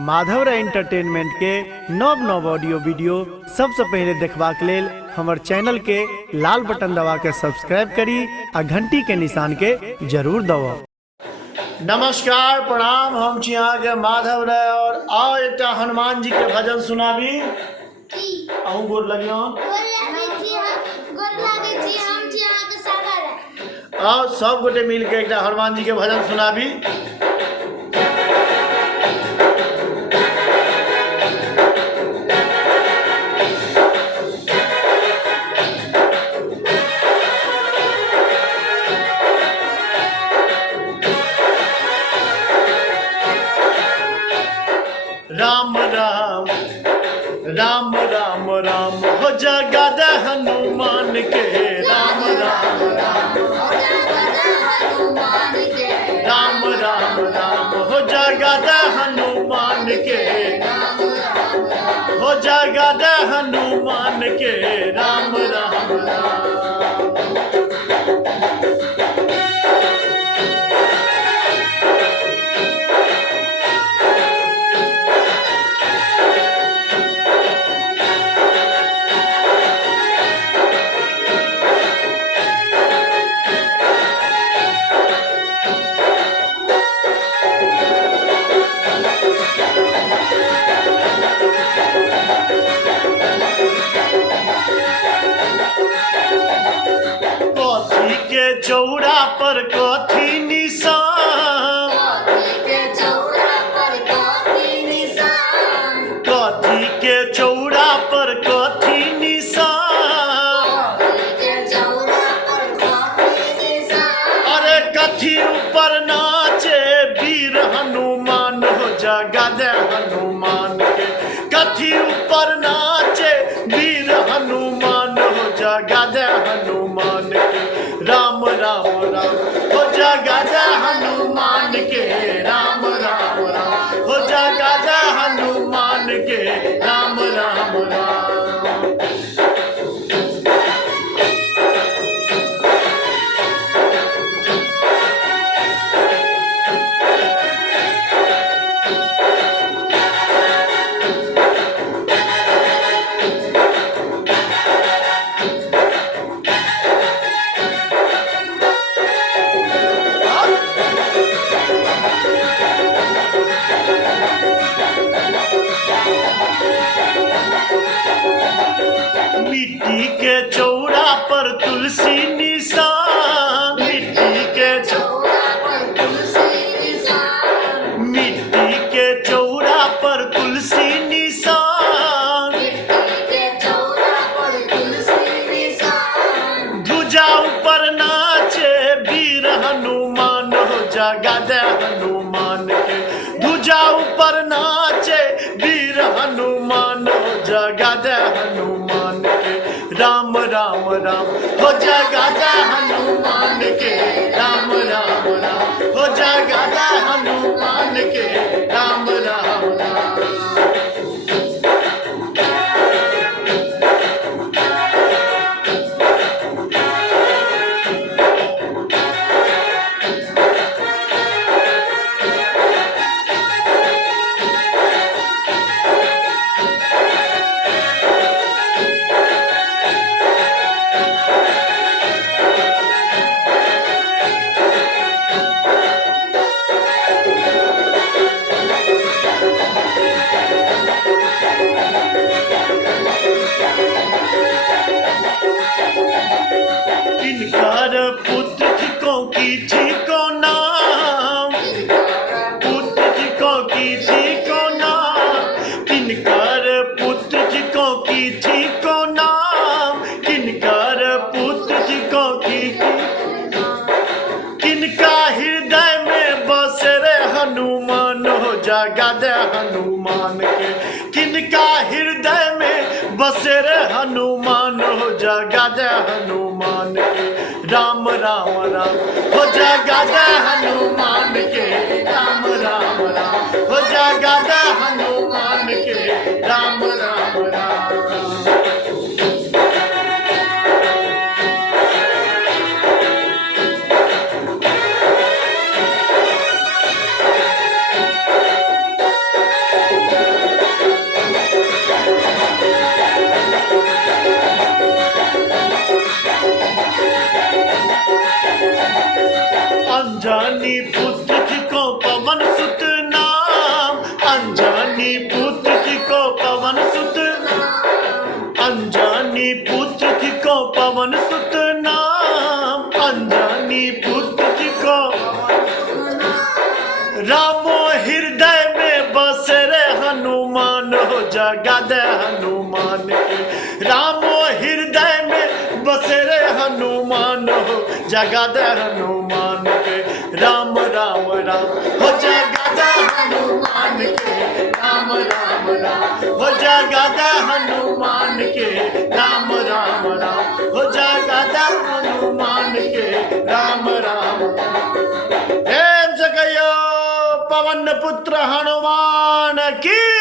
Madhav entertainment के नव नव ऑडियो वीडियो सबसे पहले देखबाक लेल हमर चैनल के लाल बटन दबा के सब्सक्राइब करी आ घंटी के निशान के जरूर दबाओ। नमस्कार प्रणाम, हम छी यहाँ के माधव राय और आओ एक हनुमान जी के भजन सुनाबी। अहूँ गोर लगियो। आओ सब गोटे मिल के एक हनुमान जी के भजन सुनाबी। राम राम राम राम राम हो जगद हनुमान के, राम राम राम राम राम राम हो जगद हनुमान के, हो जगद हनुमान के, राम राम राम। चौड़ा पर कथी निशान, कथी के चौड़ा पर कथी निशान, अरे कथी ऊपर नाचे वीर हनुमान हो जगद हनुमान के, कथी ऊपर नाचे वीर हनुमान हो जगद हनुमान के, राम राम राम हो जगद हनुमान के, राम राम राम हो जगद हनुमान के, राम राम राम। मिट्टी के चौड़ा पर तुलसी निशान, मिट्टी के चौड़ा पर तुलसी निशान, मिट्टी के चौड़ा पर तुलसी निशान, मिट्टी के चौड़ा पर तुलसी निशान, ध्वजा ऊपर नाचे वीर हनुमान हो जगद हनुमान के, ध्वजा ऊपर नाचे वीर हनुमान हो जगद हनुमान के, राम राम राम हो जगद हनुमान के, राम राम राम हो जगद हनुमान के, राम राम राम। किनकर पुत्र को की को नाम, पुत्र को की को नाम, किनकर पुत्र को की को नाम, किनकर पुत्र को की, किनका हृदय में बसे रे हनुमान हो जगद हनुमान के, किनका हृदय में बसे रे हनुमान हो जगद हनुमान के, राम राम राम हो जगद हनुमान के, राम राम राम हो जगद हनुमान के, राम राम राम। अंजानी पुत्र थी को पवन सुत, अंजानी पुत्र थी को पवन सुत नाम, अंजानी पुत्र थी को रामो हृदय में बसे रे हनुमान हो जगा दे हनुमान के, रामो हृदय में बसे रे हनुमान हो जगा दे हनुमान के, राम राम राम हो जगा दे हनुमान के, राम राम राम हो जगा दे हनुमान के, राम राम राम हो जगा दे हनुमान के, राम राम प्रेम से कहियो पवन पुत्र हनुमान की।